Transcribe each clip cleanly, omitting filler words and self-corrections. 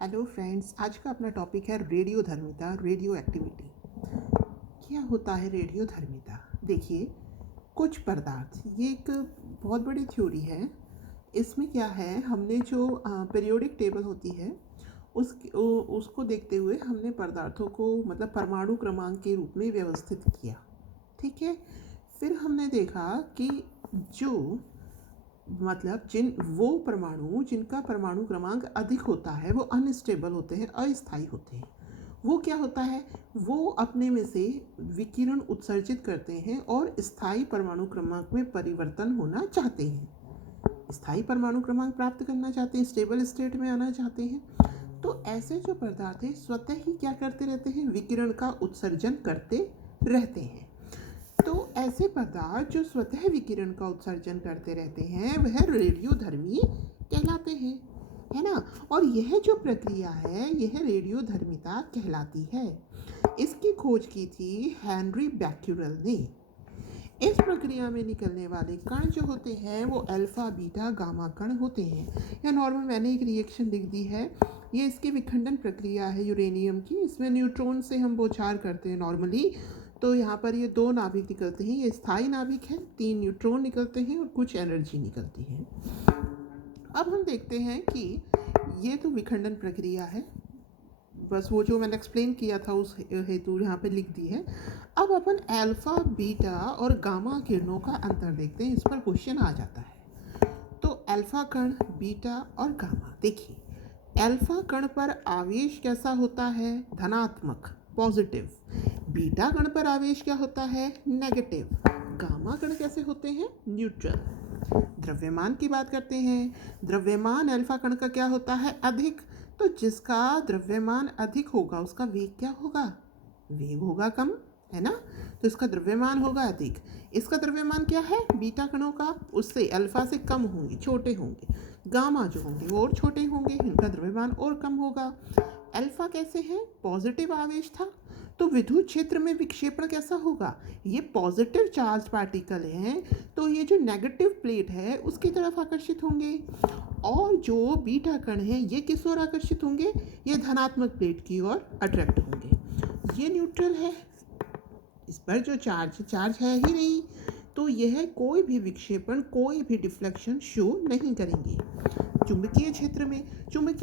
Hello friends, आज का अपना टॉपिक है रेडियोधर्मिता, रेडियो एक्टिविटी। क्या होता है रेडियोधर्मिता? देखिए, कुछ पदार्थ, ये एक बहुत बड़ी थ्योरी है। इसमें क्या है, हमने जो पीरियोडिक टेबल होती है उसको देखते हुए हमने पदार्थों को मतलब परमाणु क्रमांक के रूप में व्यवस्थित किया। ठीक है। फिर हमने देखा कि जो मतलब जिनका परमाणु क्रमांक अधिक होता है वो अनस्टेबल होते हैं, अस्थायी होते हैं। वो क्या होता है, वो अपने में से विकिरण उत्सर्जित करते हैं और स्थायी परमाणु क्रमांक में परिवर्तन होना चाहते हैं, स्थायी परमाणु क्रमांक प्राप्त करना चाहते हैं, स्टेबल स्टेट में आना चाहते हैं। तो ऐसे जो पदार्थ हैं स्वतः ही क्या करते रहते हैं, विकिरण का उत्सर्जन करते रहते हैं। तो ऐसे पदार्थ जो स्वतः विकिरण का उत्सर्जन करते रहते हैं वह रेडियोधर्मी कहलाते हैं, है ना। और यह जो प्रक्रिया है यह रेडियोधर्मिता कहलाती है। इसकी खोज की थी हेनरी बैक्यूरेल ने। इस प्रक्रिया में निकलने वाले कण जो होते हैं वो अल्फा बीटा गामा कण होते हैं। या नॉर्मल मैंने एक रिएक्शन लिख दी है, ये इसकी विखंडन प्रक्रिया है यूरेनियम की। इसमें न्यूट्रॉन से हम बोछार करते हैं नॉर्मली। तो यहाँ पर ये दो नाभिक निकलते हैं, ये स्थायी नाभिक है, 3 न्यूट्रॉन निकलते हैं और कुछ एनर्जी निकलती है। अब हम देखते हैं कि ये तो विखंडन प्रक्रिया है, बस वो जो मैंने एक्सप्लेन किया था उस हेतु यहाँ पे लिख दी है। अब अपन अल्फा बीटा और गामा किरणों का अंतर देखते हैं, इस पर क्वेश्चन आ जाता है। तो अल्फा कण, बीटा और गामा, देखिए अल्फा कण पर आवेश कैसा होता है, धनात्मक, पॉजिटिव। बीटा कण पर आवेश क्या होता है, नेगेटिव। गामा कण कैसे होते हैं, न्यूट्रल। द्रव्यमान की बात करते हैं, द्रव्यमान अल्फा कण का क्या होता है, अधिक। तो जिसका द्रव्यमान अधिक होगा उसका वेग क्या होगा, वेग होगा कम, है ना। तो इसका द्रव्यमान होगा अधिक। इसका द्रव्यमान क्या है, बीटा कणों का, उससे अल्फा से कम होंगे, छोटे होंगे। गामा जो होंगे वो और छोटे होंगे, इनका द्रव्यमान और कम होगा। अल्फा कैसे है, पॉजिटिव आवेश था, तो विद्युत क्षेत्र में विक्षेपण कैसा होगा, ये पॉजिटिव चार्ज पार्टिकल हैं, तो ये जो नेगेटिव प्लेट है उसकी तरफ आकर्षित होंगे। और जो बीटा कण है ये किस ओर आकर्षित होंगे, ये धनात्मक प्लेट की ओर अट्रैक्ट होंगे। ये न्यूट्रल है, इस पर जो चार्ज है ही नहीं, तो यह कोई भी विक्षेपण, कोई भी डिफ्लेक्शन शो नहीं करेंगे। चुंबकीय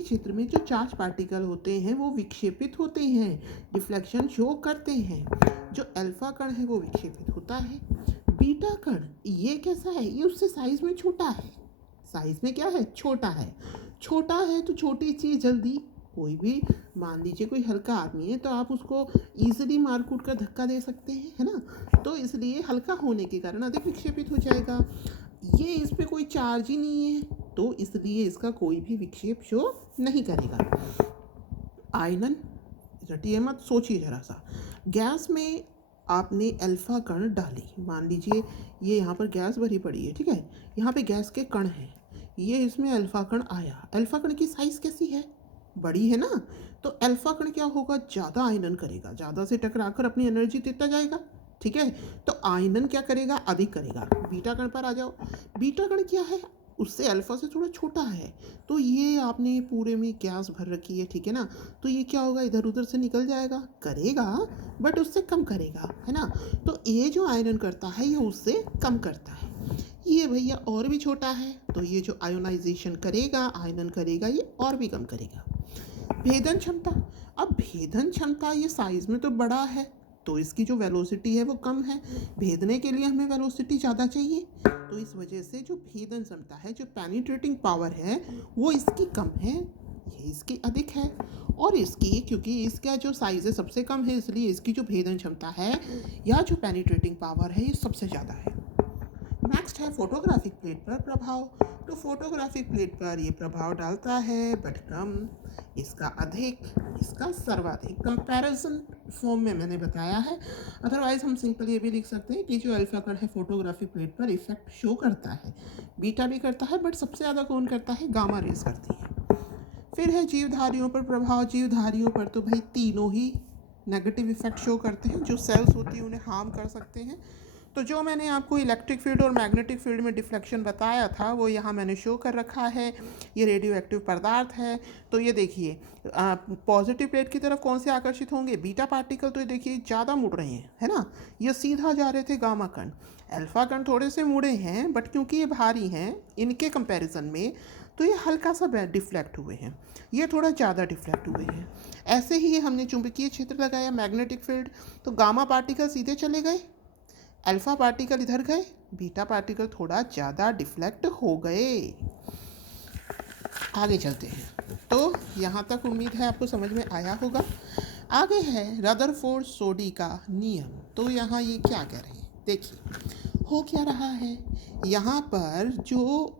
क्षेत्र में जो चार्ज पार्टिकल होते हैं वो विक्षेपित होते हैं, डिफ्लेक्शन शो करते हैं। जो अल्फा कण है वो विक्षेपित होता है। बीटा कण ये कैसा है, ये उससे साइज में छोटा है, साइज में क्या है, छोटा है। छोटा है तो छोटी चीज़ जल्दी, कोई भी मान लीजिए कोई हल्का आदमी है तो आप उसको ईजिली मार कूट कर धक्का दे सकते हैं, है ना। तो इसलिए हल्का होने के कारण अधिक विक्षेपित हो जाएगा। ये इस पर कोई चार्ज ही नहीं है तो इसलिए इसका कोई भी विक्षेप शो नहीं करेगा। आयनन, रटिए मत, सोचिए जरा सा। गैस में आपने अल्फा कण डाली, मान लीजिए ये यहाँ पर गैस भरी पड़ी है, ठीक है, यहाँ पे गैस के कण हैं, ये इसमें अल्फा कण आया। अल्फा कण की साइज कैसी है, बड़ी है ना। तो अल्फा कण क्या होगा, ज़्यादा आयनन करेगा, ज़्यादा से टकराकर अपनी एनर्जी देता जाएगा, ठीक है। तो आयनन क्या करेगा, अधिक करेगा। बीटा कण पर आ जाओ, बीटा कण क्या है, उससे अल्फा से थोड़ा छोटा है, तो ये आपने पूरे में गैस भर रखी है, ठीक है ना। तो ये क्या होगा, इधर उधर से निकल जाएगा, करेगा बट उससे कम करेगा, है ना। तो ये जो आयनन करता है ये उससे कम करता है। ये भैया और भी छोटा है, तो ये जो आयोनाइजेशन करेगा, आयनन करेगा, ये और भी कम करेगा। भेदन क्षमता, अब भेदन क्षमता ये साइज में तो बड़ा है तो इसकी जो वेलोसिटी है वो कम है, भेदने के लिए हमें वेलोसिटी ज़्यादा चाहिए, तो इस वजह से जो भेदन क्षमता है, जो पेनिट्रेटिंग पावर है वो इसकी कम है, ये इसकी अधिक है। और इसकी, क्योंकि इसका जो साइज़ है सबसे कम है, इसलिए इसकी जो भेदन क्षमता है या जो पेनिट्रेटिंग पावर है ये सबसे ज़्यादा है। नेक्स्ट है फोटोग्राफिक प्लेट पर प्रभाव। तो फोटोग्राफिक प्लेट पर ये प्रभाव डालता है बट कम, इसका अधिक, इसका सर्वाधिक। कंपैरिजन फॉर्म में मैंने बताया है, अदरवाइज हम सिंपल ये भी लिख सकते हैं कि जो अल्फा कण है फोटोग्राफिक प्लेट पर इफेक्ट शो करता है, बीटा भी करता है बट सबसे ज़्यादा कौन करता है, गामा रेज करती है। फिर है जीवधारियों पर प्रभाव। जीवधारियों पर तो भाई तीनों ही नेगेटिव इफेक्ट शो करते हैं, जो सेल्स होती हैं उन्हें हार्म कर सकते हैं। तो जो मैंने आपको इलेक्ट्रिक फील्ड और मैग्नेटिक फील्ड में डिफ्लेक्शन बताया था वो यहाँ मैंने शो कर रखा है। ये रेडियो एक्टिव पदार्थ है। तो ये देखिए पॉजिटिव प्लेट की तरफ कौन से आकर्षित होंगे, बीटा पार्टिकल। तो ये देखिए ज़्यादा मुड़ रहे हैं, है ना, ये सीधा जा रहे थे गामा कण। अल्फा कण थोड़े से मुड़े हैं, बट क्योंकि ये भारी हैं इनके कंपैरिजन में, तो ये हल्का सा डिफ्लेक्ट हुए हैं, ये थोड़ा ज़्यादा डिफ्लेक्ट हुए हैं। ऐसे ही हमने चुंबकीय क्षेत्र लगाया, मैग्नेटिक फील्ड, तो गामा पार्टिकल सीधे चले गए, अल्फा पार्टिकल इधर गए, बीटा पार्टिकल थोड़ा ज़्यादा डिफ्लेक्ट हो गए। आगे चलते हैं। तो यहाँ तक उम्मीद है आपको समझ में आया होगा। आगे है रदरफोर्ड सोडी का नियम। तो यहाँ ये क्या कह रहे हैं, देखिए हो क्या रहा है। यहाँ पर जो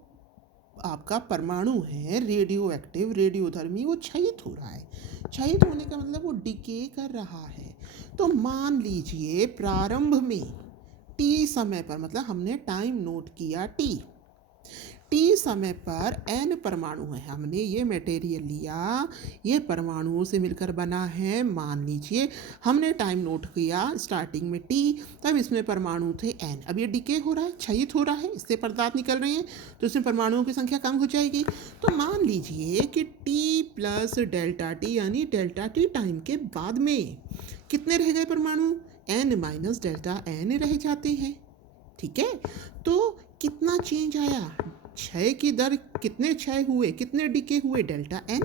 आपका परमाणु है रेडियो एक्टिव, रेडियोधर्मी, वो क्षयित हो रहा है। क्षयित होने का मतलब वो डिके कर रहा है। तो मान लीजिए प्रारंभ में टी समय पर, मतलब हमने टाइम नोट किया टी समय पर n परमाणु है, हमने ये मटेरियल लिया, ये परमाणुओं से मिलकर बना है। मान लीजिए हमने टाइम नोट किया स्टार्टिंग में t, तब इसमें परमाणु थे n। अब ये डिके हो रहा है, क्षयित हो रहा है, इससे पदार्थ निकल रहे हैं, तो इसमें परमाणुओं की संख्या कम हो जाएगी। तो मान लीजिए कि t प्लस डेल्टा टी, यानी डेल्टा टी टाइम के बाद में कितने रह गए परमाणु, n माइनस डेल्टा n रह जाते हैं। ठीक है, तो कितना चेंज आया, क्षय की दर, कितने क्षय हुए, कितने डिके हुए, डेल्टा एन।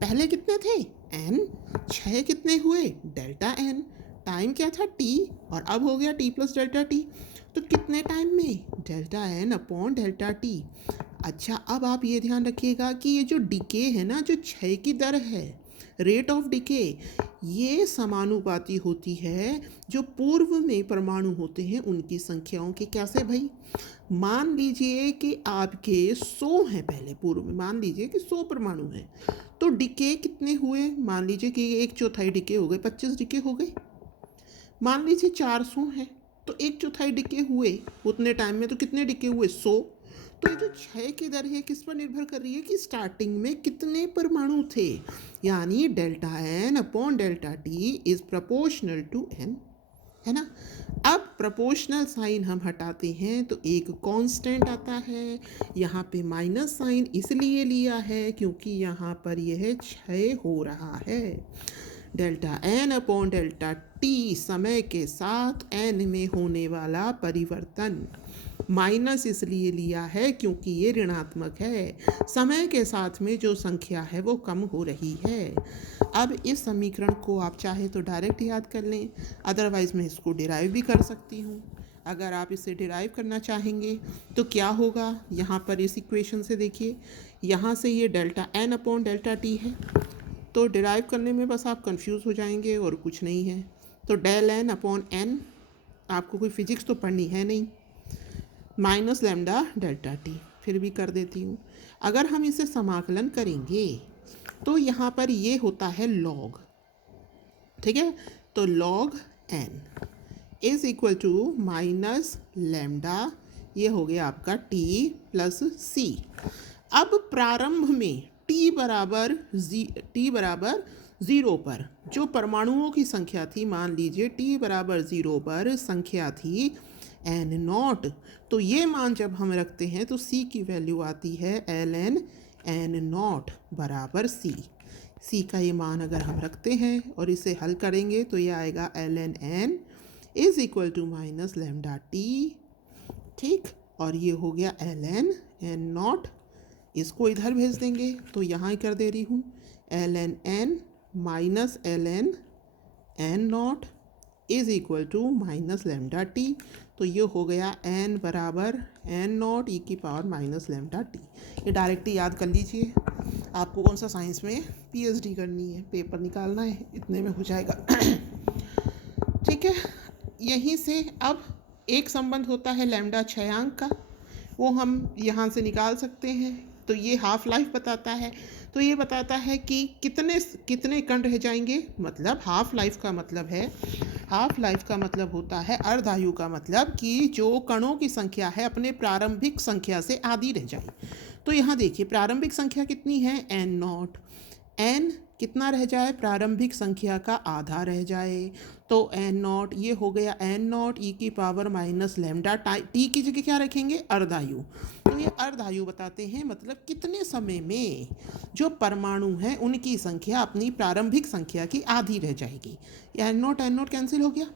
पहले कितने थे एन, क्षय कितने हुए, डेल्टा एन। टाइम क्या था टी, और अब हो गया टी प्लस डेल्टा टी। तो कितने टाइम में, delta N upon delta T. अच्छा, अब आप ये ध्यान रखिएगा कि ये जो डिके है ना, जो क्षय की दर है, रेट ऑफ डिके, ये समानुपाती होती है जो पूर्व में परमाणु होते हैं उनकी संख्याओं के। कैसे भाई, मान लीजिए कि आपके 100 हैं, पहले पूर्व में मान लीजिए कि 100 परमाणु हैं, तो डिके कितने हुए, मान लीजिए कि 1/4 डिके हो गए, 25 डिके हो गए। मान लीजिए 400 हैं, तो 1/4 डिके हुए उतने टाइम में, तो कितने डिके हुए, 100। तो ये जो क्षय की दर है किस पर निर्भर कर रही है कि स्टार्टिंग में कितने परमाणु थे, यानी delta N upon delta T is proportional to N, है ना। अब प्रोपोर्शनल साइन हम हटाते हैं तो एक कांस्टेंट आता है। यहाँ पे माइनस साइन इसलिए लिया है क्योंकि यहाँ पर यह क्षय हो रहा है। Delta N upon delta T समय के साथ एन में होने वाला परिवर्तन, माइनस इसलिए लिया है क्योंकि ये ऋणात्मक है, समय के साथ में जो संख्या है वो कम हो रही है। अब इस समीकरण को आप चाहे तो डायरेक्ट याद कर लें, अदरवाइज़ मैं इसको डिराइव भी कर सकती हूँ। अगर आप इसे डिराइव करना चाहेंगे तो क्या होगा, यहाँ पर इस इक्वेशन से देखिए, यहाँ से ये delta N upon delta T है, तो डिराइव करने में बस आप कंफ्यूज हो जाएंगे और कुछ नहीं है। तो डेल एन अपॉन एन, आपको कोई फिजिक्स तो पढ़नी है नहीं, माइनस लैम्डा डेल्टा टी, फिर भी कर देती हूँ। अगर हम इसे समाकलन करेंगे तो यहाँ पर ये होता है लॉग, ठीक है, तो log N is equal to minus lambda, ये हो गया आपका टी प्लस सी। अब प्रारंभ में टी बराबर 0 पर जो परमाणुओं की संख्या थी, मान लीजिए टी बराबर 0 पर संख्या थी एन नॉट, तो ये मान जब हम रखते हैं तो सी की वैल्यू आती है एल एन नॉट बराबर सी का ये मान अगर हम रखते हैं और इसे हल करेंगे तो ये आएगा L N is equal to minus lambda T, ठीक, और ये हो गया एल एन नॉट, इसको इधर भेज देंगे तो यहाँ ही कर दे रही हूँ, L N minus L N not is equal to minus lambda T. तो ये हो गया n बराबर एन नॉट ई की पावर माइनस लैम्डा टी। ये डायरेक्ट याद कर लीजिए, आपको कौन सा साइंस में पीएचडी करनी है, पेपर निकालना है, इतने में हो जाएगा। ठीक है, यहीं से अब एक संबंध होता है लैम्डा क्षयांक का, वो हम यहाँ से निकाल सकते हैं। तो ये हाफ लाइफ बताता है, तो ये बताता है कि कितने कण रह जाएंगे, मतलब हाफ लाइफ का मतलब है, हाफ लाइफ का मतलब होता है अर्धायु का मतलब कि जो कणों की संख्या है अपने प्रारंभिक संख्या से आधी रह जाए। तो यहाँ देखिए प्रारंभिक संख्या कितनी है एन नॉट, एन कितना रह जाए, प्रारंभिक संख्या का आधा रह जाए, तो एन नॉट ये हो गया एन नॉट ई की पावर माइनस लेमडा टी की जगह क्या रखेंगे अर्धायु। तो ये अर्धायु बताते हैं मतलब कितने समय में जो परमाणु हैं उनकी संख्या अपनी प्रारंभिक संख्या की आधी रह जाएगी। एन नॉट कैंसिल हो गया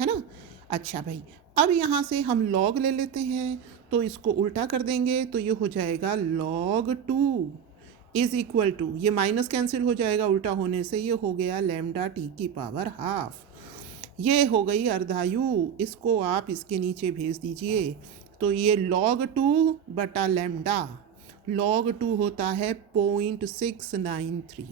है ना। अच्छा भाई, अब यहाँ से हम लॉग ले लेते हैं तो इसको उल्टा कर देंगे तो ये हो जाएगा log 2 इज इक्वल टू, ये माइनस कैंसिल हो जाएगा उल्टा होने से, ये हो गया लेमडा टी की पावर हाफ। ये हो गई अर्धायु, इसको आप इसके नीचे भेज दीजिए तो ये log 2 बटा लेमडा, log 2 होता है 0.693।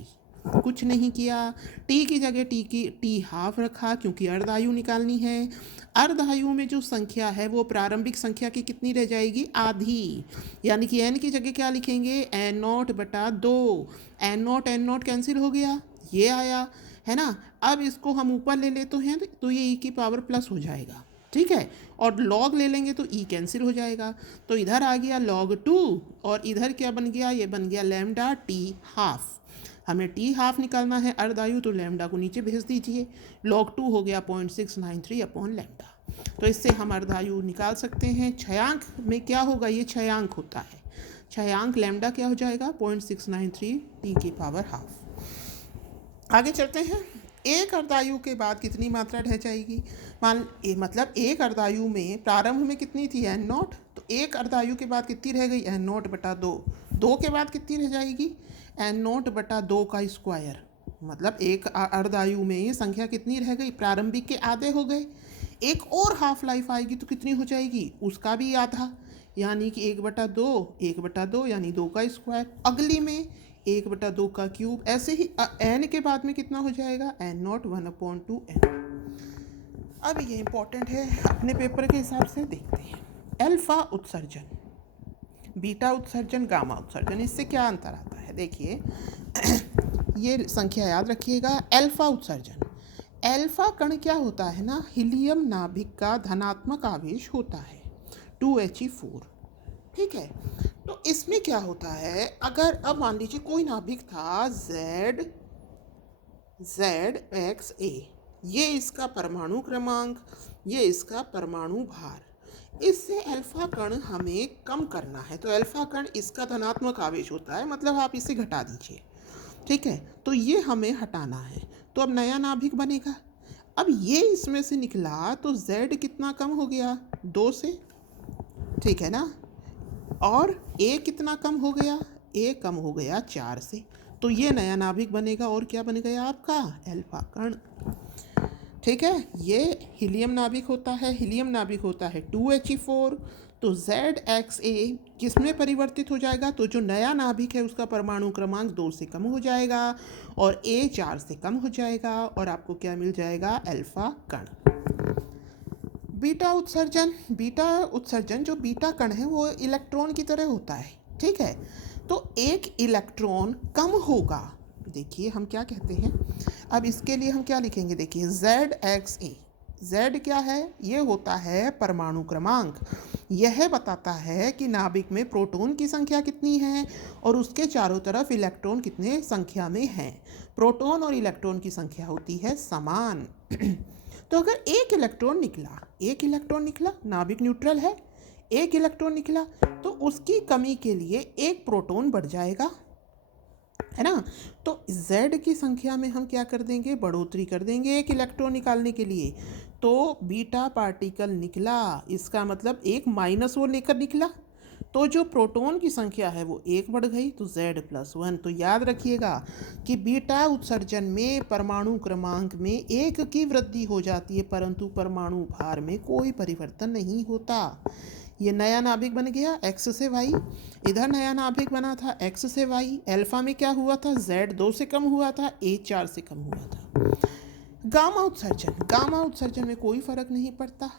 कुछ नहीं किया, टी की जगह टी हाफ रखा क्योंकि अर्धायु निकालनी है। अर्धायु में जो संख्या है वो प्रारंभिक संख्या की कितनी रह जाएगी आधी, यानी कि एन की जगह क्या लिखेंगे एन नॉट बटा 2। एन नॉट कैंसिल हो गया, ये आया है ना। अब इसको हम ऊपर ले लेते हैं तो ये ई की पावर प्लस हो जाएगा, ठीक है। और लॉग ले लेंगे तो ई कैंसिल हो जाएगा, तो इधर आ गया log 2 और इधर क्या बन गया, ये बन गया लेमडा टी हाफ। हमें टी हाफ निकालना है अर्धायु, तो लेमडा को नीचे भेज दीजिए, log 2 हो गया 0.693 अपॉन लेमडा। तो इससे हम अर्धायु निकाल सकते हैं। छयांक में क्या होगा, ये छयांक होता है, छयांक लेमडा क्या हो जाएगा 0.693 टी की पावर हाफ। आगे चलते हैं, एक अर्धायु के बाद कितनी मात्रा रह जाएगी, मतलब एक अर्धायु में प्रारंभ में कितनी थी एन नॉट, तो एक अर्धायु के बाद कितनी रह गई एन नॉट बटा 2, 2 के बाद कितनी रह जाएगी एन नॉट बटा 2 का स्क्वायर। मतलब एक अर्धायु में संख्या कितनी रह गई, प्रारंभिक के आधे हो गए, एक और हाफ लाइफ आएगी तो कितनी हो जाएगी उसका भी आधा, यानी कि 1/2 यानी 2 का स्क्वायर। अगली में 1/2 का क्यूब, ऐसे ही एन के बाद में कितना हो जाएगा एन नॉट 1/2n। अब ये इंपॉर्टेंट है, अपने पेपर के हिसाब से देखते हैं। अल्फा उत्सर्जन, बीटा उत्सर्जन, गामा उत्सर्जन, इससे क्या अंतर आता है देखिए। ये संख्या याद रखिएगा। अल्फा उत्सर्जन, अल्फा कण क्या होता है ना, हीलियम नाभिक का धनात्मक आवेश होता है 2He4, ठीक है। तो इसमें क्या होता है, अगर अब मान लीजिए कोई नाभिक था ZXA, ये इसका परमाणु क्रमांक, ये इसका परमाणु भार, इससे अल्फा कण हमें कम करना है। तो अल्फा कण इसका धनात्मक आवेश होता है, मतलब आप इसे घटा दीजिए, ठीक है। तो ये हमें हटाना है, तो अब नया नाभिक बनेगा। अब ये इसमें से निकला तो Z कितना कम हो गया 2 से, ठीक है ना। और A कितना कम हो गया, A कम हो गया 4 से, तो ये नया नाभिक बनेगा और क्या बन गया आपका अल्फा कण, ठीक है। ये हीलियम नाभिक होता है, हीलियम नाभिक होता है 2He4, तो ZXA किस में परिवर्तित हो जाएगा, तो जो नया नाभिक है उसका परमाणु क्रमांक 2 से कम हो जाएगा और A 4 से कम हो जाएगा और आपको क्या मिल जाएगा अल्फा कण। बीटा उत्सर्जन, बीटा उत्सर्जन जो बीटा कण है वो इलेक्ट्रॉन की तरह होता है, ठीक है। तो एक इलेक्ट्रॉन कम होगा, देखिए हम क्या कहते हैं, अब इसके लिए हम क्या लिखेंगे, देखिए ZXA, Z क्या है, ये होता है परमाणु क्रमांक, यह बताता है कि नाभिक में प्रोटॉन की संख्या कितनी है और उसके चारों तरफ इलेक्ट्रॉन कितने संख्या में हैं। प्रोटॉन और इलेक्ट्रॉन की संख्या होती है समान। तो अगर एक इलेक्ट्रॉन निकला, नाभिक न्यूट्रल है, एक इलेक्ट्रॉन निकला तो उसकी कमी के लिए एक प्रोटॉन बढ़ जाएगा, है ना। तो Z की संख्या में हम क्या कर देंगे, बढ़ोतरी कर देंगे एक इलेक्ट्रॉन निकालने के लिए। तो बीटा पार्टिकल निकला, इसका मतलब एक माइनस वो लेकर निकला, तो जो प्रोटॉन की संख्या है वो एक बढ़ गई, तो Z+1। तो याद रखिएगा कि बीटा उत्सर्जन में परमाणु क्रमांक में 1 की वृद्धि हो जाती है, परंतु परमाणु भार में कोई परिवर्तन नहीं होता। ये नया नाभिक बन गया X से Y, इधर नया नाभिक बना था X से Y। अल्फा में क्या हुआ था, Z 2 से कम हुआ था, A 4 से कम हुआ था। गामा उत्सर्जन में कोई फर्क नहीं पड़ता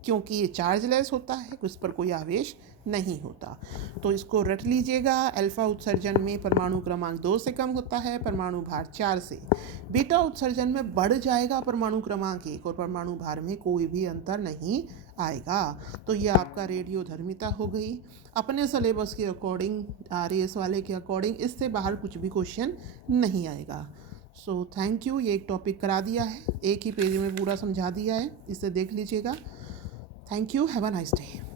क्योंकि ये चार्जलेस होता है, उस पर कोई आवेश नहीं होता। तो इसको रट लीजिएगा, अल्फा उत्सर्जन में परमाणु क्रमांक 2 से कम होता है, परमाणु भार 4 से। बीटा उत्सर्जन में बढ़ जाएगा परमाणु क्रमांक 1 और परमाणु भार में कोई भी अंतर नहीं आएगा। तो ये आपका रेडियोधर्मिता हो गई। अपने सिलेबस के अकॉर्डिंग, RAS वाले के अकॉर्डिंग, इससे बाहर कुछ भी क्वेश्चन नहीं आएगा। सो थैंक यू, ये एक टॉपिक करा दिया है, एक ही पेज में पूरा समझा दिया है, इसे देख लीजिएगा। Thank you, have a nice day.